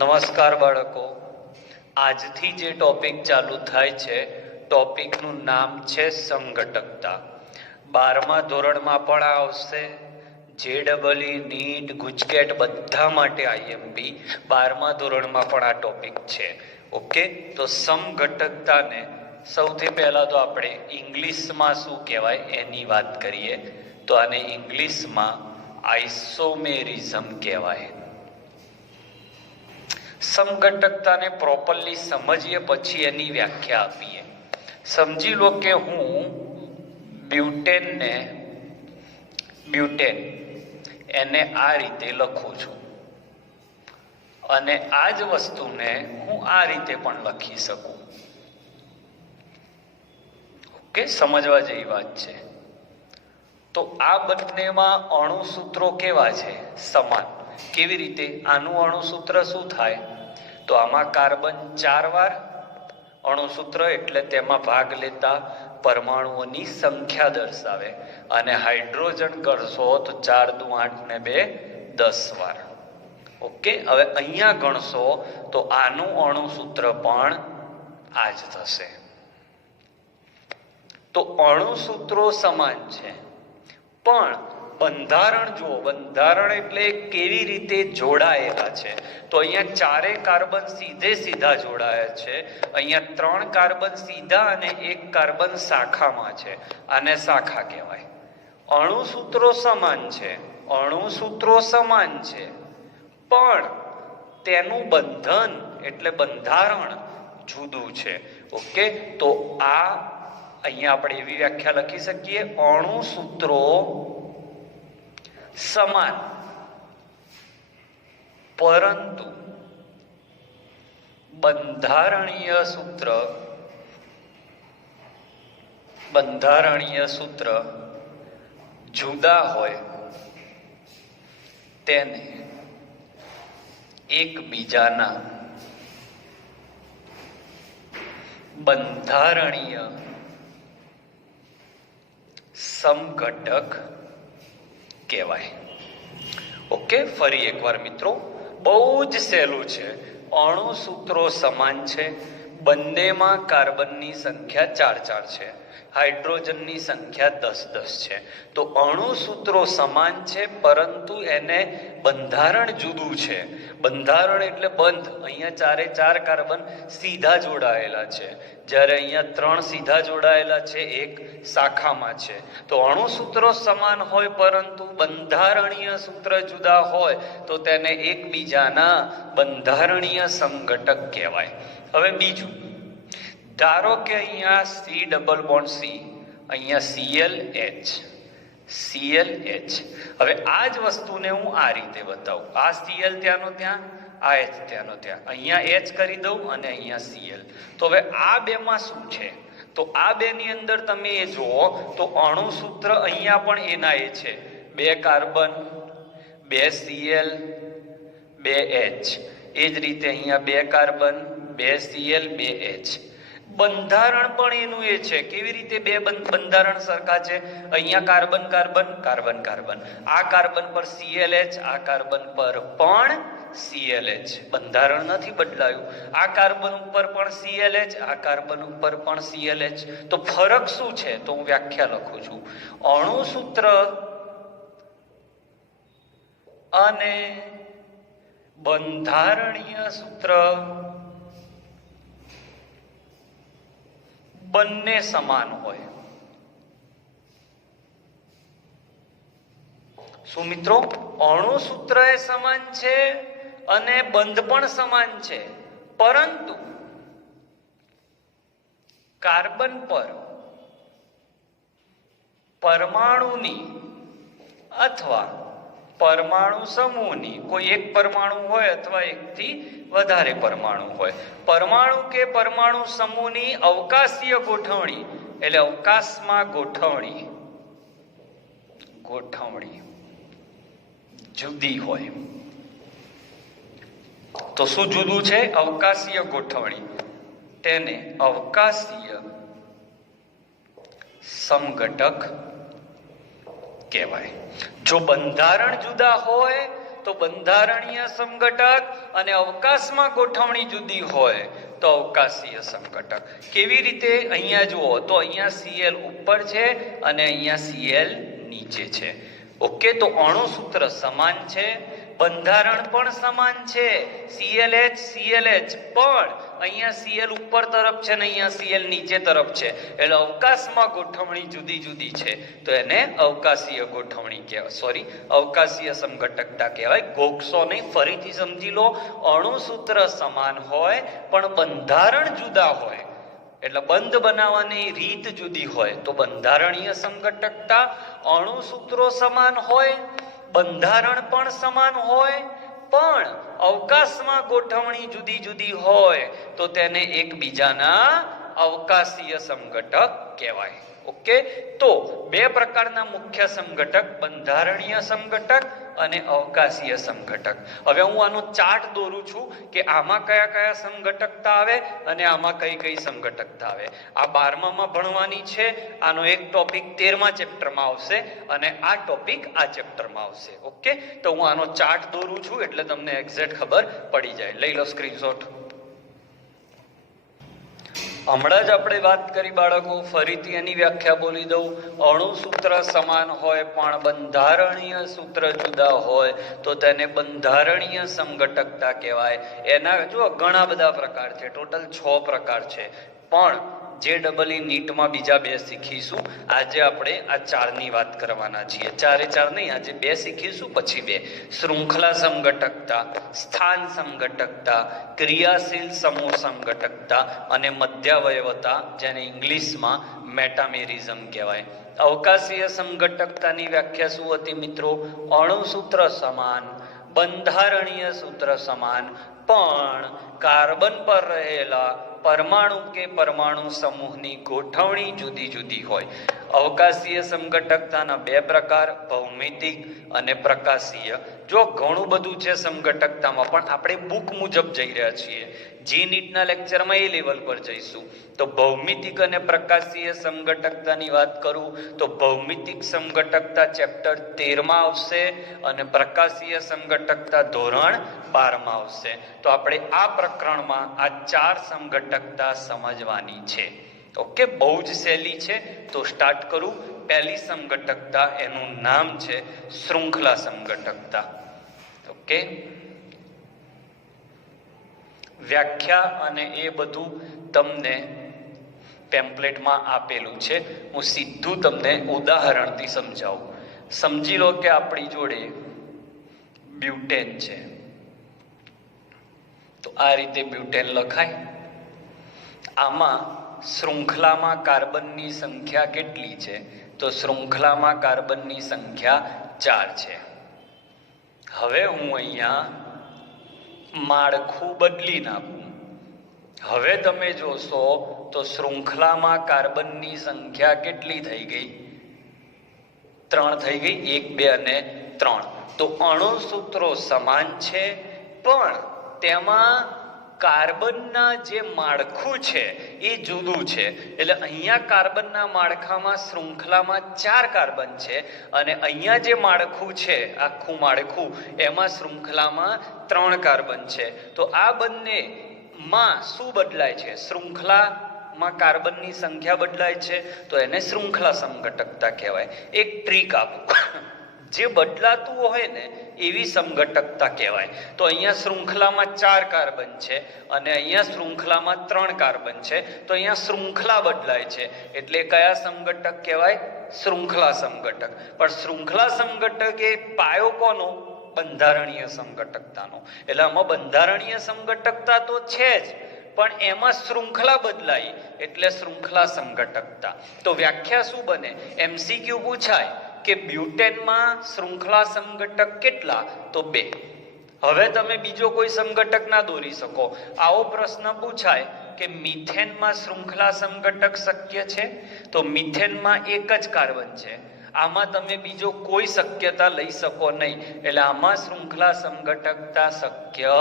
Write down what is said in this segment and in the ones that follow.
નમસ્કાર બાળકો, આજથી જે ટોપિક ચાલુ થાય છે ટોપિકનું નામ છે સમઘટકતા. 12મા ધોરણમાં પણ આવશે. JEE, નીટ, ગુજકેટ બધા માટે IMP 12મા ધોરણમાં પણ આ ટોપિક છે. ઓકે, તો સમઘટકતાને સૌથી પહેલા તો આપણે ઇંગ્લિશમાં શું કહેવાય એની વાત કરીએ. તો આને ઇંગ્લિશમાં આઇસોમેરિઝમ કહેવાય. સમઘટકતાને પ્રોપરલી સમજીએ પછી એની વ્યાખ્યા આપીએ. સમજી લો કે હું બ્યુટેન એને આ રીતે લખું છું અને આ જ વસ્તુને હું આ રીતે પણ લખી શકું. ઓકે, સમજવા જેવી વાત છે. તો આ બંનેમાં અણુસૂત્રો કેવા છે? સમાન. કેવી રીતે? આનું અણુસૂત્ર શું થાય? તો આમાં કાર્બન 4 વાર, અણુસૂત્ર એટલે તેમાં ભાગ લેતા પરમાણુઓની સંખ્યા દર્શાવે, અને હાઇડ્રોજન કરશો તો 4 દુ 8 ને 2 10 વાર. ઓકે, હવે અહીંયા ગણશો તો આનું અણુસૂત્ર પણ આ જ થશે. તો અણુસૂત્રો સમાન છે, પણ બંધારણ જુઓ. બંધારણ એટલે કેવી રીતે જોડાયેલા છે. તો અહીંયા 4 કાર્બન સીધા જોડાયા છે. અહીંયા 3 કાર્બન સીધા અને 1 કાર્બન શાખામાં છે. આને શાખા કહેવાય. અણુસૂત્રો સમાન છે, પણ તેનું બંધન એટલે બંધારણ જુદું છે. ઓકે, તો આ અહીંયા આપણે એવી વ્યાખ્યા લખી શકીએ: અણુસૂત્રો સમાન પરંતુ બંધારણીય સૂત્ર જુદા હોય તેને એકબીજાના બંધારણીય સમઘટક કહેવાય. ઓકે, ફરી એકવાર મિત્રો, બહુ જ સહેલું છે. અણુસૂત્રો સમાન છે, બંનેમાં કાર્બનની સંખ્યા 4 છે, હાઇડ્રોજનની સંખ્યા 10 છે. તો અણુસૂત્રો સમાન છે પરંતુ એને બંધારણ જુદું છે. બંધારણ એટલે બંધ. અહીંયા 4 કાર્બન સીધા જોડાયેલા છે, જ્યારે અહીંયા 3 સીધા જોડાયેલા છે, 1 શાખામાં છે. તો અણુસૂત્રો સમાન હોય પરંતુ બંધારણીય સૂત્ર જુદા હોય તો તેને એકબીજાના બંધારણીય સમઘટક કહેવાય. હવે બીજું, ધારો કે અહીંયા C++, અહીંયા ClH. હવે આ જ વસ્તુને હું આ રીતે બતાવું. આ Cl ત્યાંનો ત્યાં, આ H ત્યાંનો ત્યાં. અહીંયા H કરી દઉં અને અહીંયા Cl. તો હવે આ બેમાં શું છે? તો આ બેની અંદર તમે એ જુઓ તો અણુસૂત્ર અહીંયા પણ એના એ છે. 2 કાર્બન, 2 Cl, 2 H. એ જ રીતે અહીંયા 2 કાર્બન, 2 Cl, 2 H. બંધારણ પણ એનું એ છે. કેવી રીતે બે બંધારણ સરખા છે? અહીંયા કાર્બન કાર્બન કાર્બન કાર્બન, આ કાર્બન પર ClH, આ કાર્બન પર પણ ClH. બંધારણ નથી બદલાયું. આ કાર્બન ઉપર પણ ClH, આ કાર્બન ઉપર પણ ClH. તો ફરક શું છે? તો હું વ્યાખ્યા લખું છું: અણુસૂત્ર અને બંધારણીય સૂત્ર બંને સમાન હોય. શું મિત્રો? અણુસૂત્ર એ સમાન છે અને બંધ પણ સમાન છે, પરંતુ કાર્બન પર પરમાણુની અથવા પરમાણુ સમૂહની કોઈ એક પરમાણુ હોય અથવા એકથી વધારે પરમાણુ હોય, પરમાણુ કે પરમાણુ સમૂહની અવકાશીય ગોઠવણી એટલે અવકાશમાં ગોઠવણી જુદી હોય. તો શું જુદું છે? અવકાશીય ગોઠવણી. તેને અવકાશીય સમઘટક કહેવાય. જો બંધારણ જુદા હોય તો બંધારણીય સમઘટક, અને અવકાશમાં ગોઠવણી જુદી હોય તો અવકાશીય સમઘટક. કેવી રીતે? અહીંયા જુઓ તો અહીંયા Cl ઉપર છે અને અહીંયા Cl નીચે છે. ઓકે, તો અણુસૂત્ર સમાન છે, બંધારણ પણ સમાન છે, ClH પણ અહીંયા Cl ઉપર તરફ છે ને અહીંયા Cl નીચે તરફ છે, એટલે અવકાશમાં ગોઠવણી જુદી જુદી છે, તો એને અવકાશીય ગોઠવણી કહેવાય, અવકાશીય સમઘટકતા કહેવાય. ગોખશો નહીં, ફરીથી સમજી લો. અણુસૂત્ર સમાન હોય પણ બંધારણ જુદા હોય, એટલે બંધ બનાવવાની રીત જુદી હોય તો બંધારણીય સમઘટકતા. અણુસૂત્રો સમાન હોય, બંધારણ પણ સમાન હોય, પણ અવકાશમાં ગોઠવણી જુદી જુદી હોય તો તેને એકબીજાના અવકાશીય સમઘટક કહેવાય. ઓકે, તો બે પ્રકારના મુખ્ય સમઘટક, બંધારણીય સમઘટક અને અવકાશીય સમઘટક. હવે હું આનો ચાર્ટ દોરું છું કે આમાં કયા કયા સમઘટકતા આવે અને આમાં કઈ કઈ સમઘટકતા આવે. આ 12મામાં ભણવાની છે. આનો એક ટોપિક 13મા ચેપ્ટરમાં આવશે અને આ ટોપિક આ ચેપ્ટરમાં આવશે. ઓકે, તો હું આનો ચાર્ટ દોરું છું એટલે તમને એક્ઝેક્ટ ખબર પડી જાય. લઈ લો સ્ક્રીનશોટ. હમણાં જ આપણે વાત કરી બાળકો, ફરીથી એની વ્યાખ્યા બોલી દઉં. અણુસૂત્ર સમાન હોય પણ બંધારણીય સૂત્ર જુદા હોય તો તેને બંધારણીય સમઘટકતા કહેવાય. એના જો ઘણા બધા પ્રકાર છે, ટોટલ 6 પ્રકાર છે, પણ JEE નીટમાં બીજા 2 શીખીશું. આજે આપણે આ 4ની વાત કરવાના છીએ. 4 નહીં, આજે 2 શીખીશું, પછી 2. શૃંખલા સમઘટકતા, સ્થાન સમઘટકતા, ક્રિયાશીલ સમૂહ સમઘટકતા અને મધ્યાવયવતા, જેને ઇંગ્લિશમાં મેટામેરિઝમ કહેવાય. અવકાશીય સમઘટકતાની વ્યાખ્યા શું હતી મિત્રો? અણુસૂત્ર સમાન, બંધારણીય સૂત્ર સમાન, પણ કાર્બન પર રહેલા પરમાણુ કે પરમાણુ સમૂહની ગોઠવણી જુદી જુદી હોય. અવકાશીય સમઘટકતાના 2 પ્રકાર, ભૌમિતિક અને પ્રકાશીય. જો ઘણું બધું છે સમઘટકતામાં, પણ આપણે બુક મુજબ જઈ રહ્યા છીએ. જીનીટના લેક્ચરમાં એ લેવલ પર જઈશું. તો ભૌમિતિક અને પ્રકાશીય સમઘટકતાની વાત કરું તો ભૌમિતિક સમઘટકતા ચેપ્ટર 13માં આવશે અને પ્રકાશીય સમઘટકતા ધોરણ 12માં આવશે. તો આપણે આ પ્રકરણમાં આ 4 સમઘટકતા સમજવાની છે. ઓકે, બહુ જ સહેલી છે. તો સ્ટાર્ટ કરું. પહેલી સમઘટકતા, એનું નામ છે શૃંખલા સમઘટકતા. ઓકે, વ્યાખ્યા અને એ બધું તમને પેમ્પલેટમાં આપેલું છે. હું સીધું તમને ઉદાહરણથી સમજાવું. સમજી લો કે આપણી જોડે બ્યુટેન છે. તો આ રીતે બ્યુટેન લખાય. આમાં શૃંખલામાં કાર્બનની સંખ્યા કેટલી છે? તો શૃંખલામાં કાર્બનની સંખ્યા 4 છે. હવે હું અહીંયા માળખું બદલી નાખું. હવે તમે જોશો તો શૃંખલામાં કાર્બનની સંખ્યા કેટલી થઈ ગઈ? 3 થઈ ગઈ. 1, 2 અને 3. તો અણુસૂત્રો સમાન છે, પણ તેમાં કાર્બનના જે માળખું છે એ જુદું છે. એટલે અહીંયા કાર્બનના માળખામાં શૃંખલામાં 4 કાર્બન છે અને અહીંયા જે માળખું છે, આખું માળખું, એમાં શૃંખલામાં 3 કાર્બન છે. તો આ બંનેમાં શું બદલાય છે? શૃંખલામાં કાર્બનની સંખ્યા બદલાય છે, તો એને શૃંખલા સમઘટકતા કહેવાય. એક ટ્રીક આપું, જે બદલાતું હોય ને એવી સમઘટકતા કહેવાય. તો અહીંયા શૃંખલામાં 4 કાર્બન છે અને અહીંયા શૃંખલામાં 3 કાર્બન છે, તો અહીંયા શૃંખલા બદલાય છે, એટલે કયા સમઘટક કહેવાય? શૃંખલા સમઘટક. પણ શૃંખલા સમઘટક એ પાયો કોનો? બંધારણીય સમઘટકતાનો. એટલે આમાં બંધારણીય સમઘટકતા તો છે જ, પણ એમાં શૃંખલા બદલાઈ એટલે શૃંખલા સમઘટકતા. તો વ્યાખ્યા શું બને? MCQ પૂછાય કે બ્યુટેનમાં શૃંખલા સમઘટક કેટલા? તો 2. હવે તમે બીજો કોઈ સમઘટક ના દોરી શકો. આવો પ્રશ્ન પૂછાય કે મિથેનમાં શૃંખલા સમઘટક શક્ય છે? તો મિથેનમાં 1 જ કાર્બન છે. આમાં તમે બીજો કોઈ શક્યતા લઈ શકો નહીં, એટલે આમાં શૃંખલા સમઘટકતા શક્ય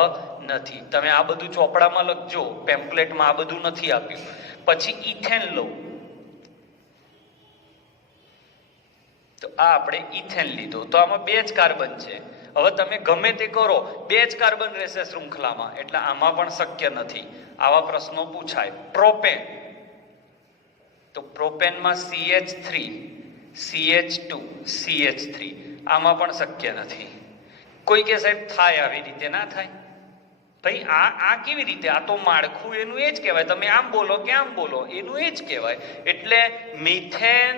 નથી. તમે આ બધું ચોપડામાં લખજો, પેમ્પલેટમાં આ બધું નથી આપ્યું. પછી ઇથેન લો. તો આ આપણે ઇથેન લીધો, તો આમાં 2 જ કાર્બન છે. હવે તમે ગમે તે કરો, 2 જ કાર્બન રહેશે શૃંખલામાં, એટલે આમાં પણ શક્ય નથી. આવા પ્રશ્નો પૂછાય. પ્રોપેન, તો પ્રોપેનમાં CH3 CH2 CH3, આમાં પણ શક્ય નથી. કોઈ કે સાહેબ થાય, આવી રીતે ના થાય. ભાઈ આ કેવી રીતે? આ તો માળખું એનું એ જ કહેવાય. તમે આમ બોલો કે આમ બોલો, એનું એ જ કહેવાય. એટલે મિથેન,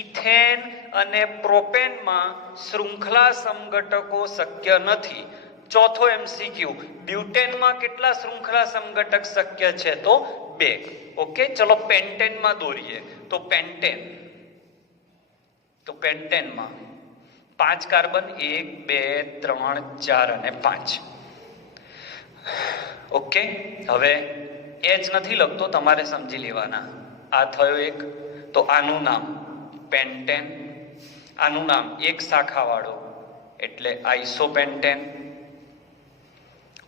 ઇથેન અને પ્રોપેનમાં શૃંખલા સમઘટકો શક્ય નથી. ચોથો MCQ, બ્યુટેનમાં કેટલા શૃંખલા સમઘટક શક્ય છે? તો 2. ઓકે, ચલો પેન્ટેનમાં દોરીએ. તો પેન્ટેનમાં 5 કાર્બન, 1 2 3 4 અને 5. ઓકે, હવે H નથી લખતો, તમારે સમજી લેવાના. આ થયો એક. તો આનું નામ પેન્ટેન, આનું નામ એક શાખા વાળો એટલે આઇસોપેન્ટેન.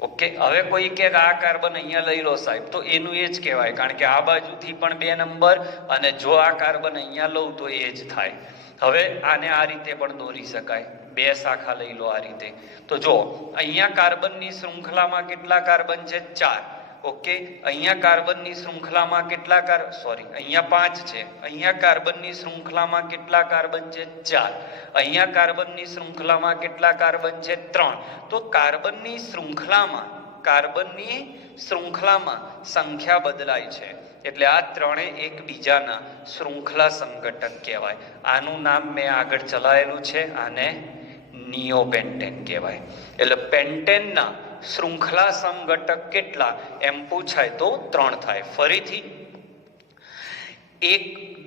ઓકે, હવે કોઈ કે આ કાર્બન અહીંયા લઈ લો સાહેબ, તો એનું એ જ કહેવાય, કારણ કે આ બાજુથી પણ 2 નંબર, અને જો આ કાર્બન અહીંયા લઉં તો એ જ થાય. હવે આને આ રીતે પણ દોરી શકાય, 2 શાખા લઈ લો આ રીતે. તો જો અહીંયા કાર્બનની શૃંખલામાં કેટલા કાર્બન છે? 4. ઓકે, અહીંયા કાર્બનની શૃંખલામાં કેટલા અહીંયા 5 છે. અહીંયા કાર્બનની શૃંખલામાં કેટલા કાર્બન છે? 4. અહીંયા કાર્બનની શૃંખલામાં કેટલા કાર્બન છે? 3. તો કાર્બનની શૃંખલામાં સંખ્યા બદલાય છે, એટલે આ ત્રણે એકબીજાના શૃંખલા સમઘટક કહેવાય. આનું નામ મેં આગળ ચલાવેલું છે, આને નિયોપેન્ટેન કહેવાય. એટલે પેન્ટેનના શૃંખલા સમઘટક કેટલા એમ પૂછાય તો 3 થાય. ફરીથી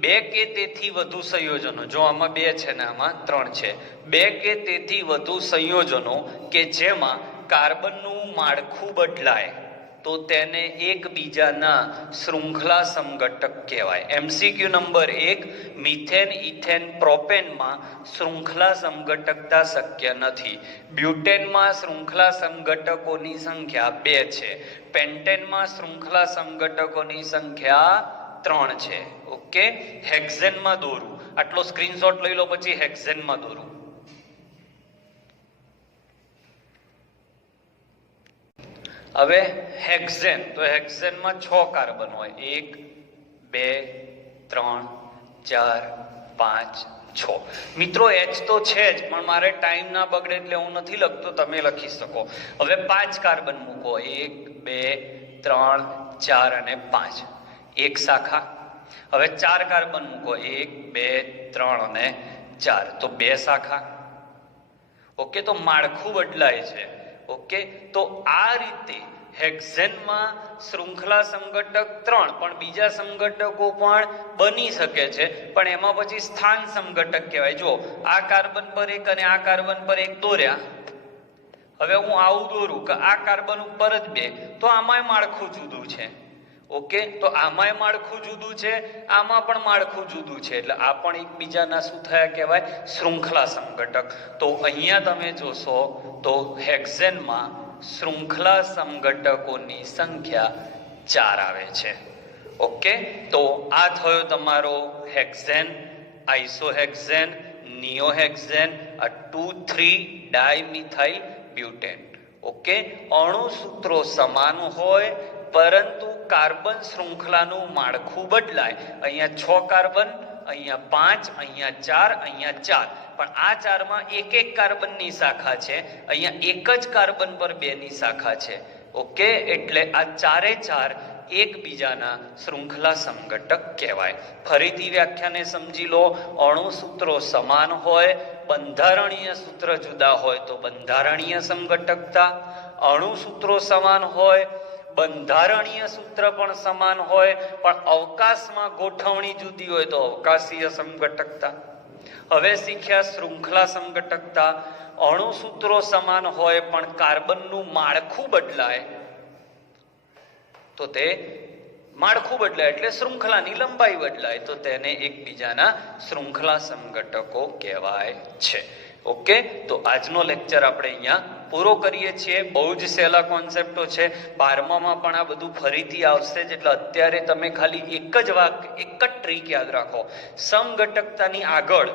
2 કે તેથી વધુ સંયોજનો, જો આમાં 2 છે ને આમાં 3 છે, 2 કે તેથી વધુ સંયોજનો કે જેમાં કાર્બનનું માળખું બદલાય તો તેને એકબીજાના શૃંખલા સમઘટક કહેવાય. MCQ નંબર 1, મિથેન, ઇથેન, પ્રોપેનમાં શૃંખલા સમઘટકતા શક્ય નથી. બ્યુટેનમાં શૃંખલા સમઘટકોની સંખ્યા 2 છે. પેન્ટેનમાં શૃંખલા સમઘટકોની સંખ્યા 3 છે. ઓકે, હેક્ઝેનમાં દોરું. આટલો સ્ક્રીનશોટ લઈ લો, પછી હેક્ઝેનમાં દોરું. હવે હેક્ઝેન, તો હેક્ઝેનમાં 6 કાર્બન હોય, 1 2 3 4 5 6. મિત્રો H તો છે જ, પણ મારે ટાઈમ ના બગડે એટલે હું નથી લખતો, તમે લખી શકો. હવે 5 કાર્બન મૂકો, 1 2 3 4 અને 5, એક શાખા. હવે 4 કાર્બન મૂકો, 1 2 3 અને 4, તો 2 શાખા. ઓકે, તો માળખું બદલાય છે. ઓકે, તો આ રીતે હેક્ઝેનમાં શૃંખલા સમઘટક 3, પણ બીજા સમઘટકો પણ બની શકે છે, પણ એમાં પછી સ્થાન સમઘટક કહેવાય. જો આ કાર્બન પર 1 અને આ કાર્બન પર 1 દોર્યા, હવે હું આવું દોરું કે આ કાર્બન ઉપર જ 2, તો આમાંય માળખું જુદું છે. ઓકે, તો આમાંય માળખું જુદું છે, આમાં પણ માળખું જુદું છે, એટલે આ પણ એકબીજાના શું થયા કહેવાય? શૃંખલા સમઘટક. તો અહીંયા તમે જોશો તો હેક્ઝેનમાં શૃંખલા સમઘટકોની સંખ્યા 4 આવે છે. ઓકે, તો આ થયો તમારો હેક્ઝેન, આઇસોહેક્ઝેન, નિયોહેક્ઝેન, 2,3 ડાયમિથાઇલ બ્યુટેન. ઓકે, અણુસૂત્રો સમાન હોય પરંતુ કાર્બન શૃંખલાનું માળખું બદલાય. અહીંયા 6 કાર્બન, અહીંયા 5, અહીંયા 4, અહીંયા 4, પણ આ 4માં એક કાર્બનની શાખા છે, અહીંયા એક જ કાર્બન પર 2ની શાખા છે. ઓકે, એટલે આ 4 એકબીજાના શૃંખલા સમઘટક કહેવાય. ફરીથી વ્યાખ્યાને સમજી લો. અણુસૂત્રો સમાન હોય, બંધારણીય સૂત્ર જુદા હોય તો બંધારણીય સમઘટકતા. અણુસૂત્રો સમાન હોય, બંધારણીય સૂત્ર પણ સમાન હોય, પણ અવકાશમાં ગોઠવણી જુદી હોય તો અવકાશીય સમઘટકતા. હવે શીખ્યા શૃંખલા સમઘટકતા. અણુસૂત્રો સમાન હોય પણ કાર્બનનું માળખું બદલાય તો તે માળખું બદલાય એટલે શૃંખલાની લંબાઈ બદલાય તો તેને એકબીજાના શૃંખલા સમઘટકો કહેવાય છે. ઓકે, તો આજનો લેક્ચર આપણે અહીંયા પૂરો કરીએ છીએ. બહુ જ સહેલા કોન્સેપ્ટો છે. 12મામાં પણ આ બધું ફરીથી આવશે જ, એટલે અત્યારે તમે ખાલી એક જ ટ્રીક યાદ રાખો. સમઘટકતાની આગળ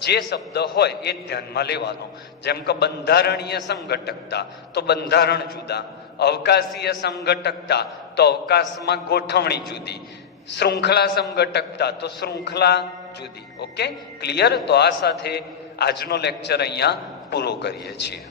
જે શબ્દ હોય એ ધ્યાનમાં લેવાનો. જેમ કે બંધારણીય સમઘટકતા, તો બંધારણ જુદા. અવકાશીય સમઘટકતા, તો અવકાશમાં ગોઠવણી જુદી. શૃંખલા સમઘટકતા, તો શૃંખલા જુદી. Okay, clear? તો આ સાથે આજનો લેક્ચર અહીંયા પૂરો કરીએ છીએ.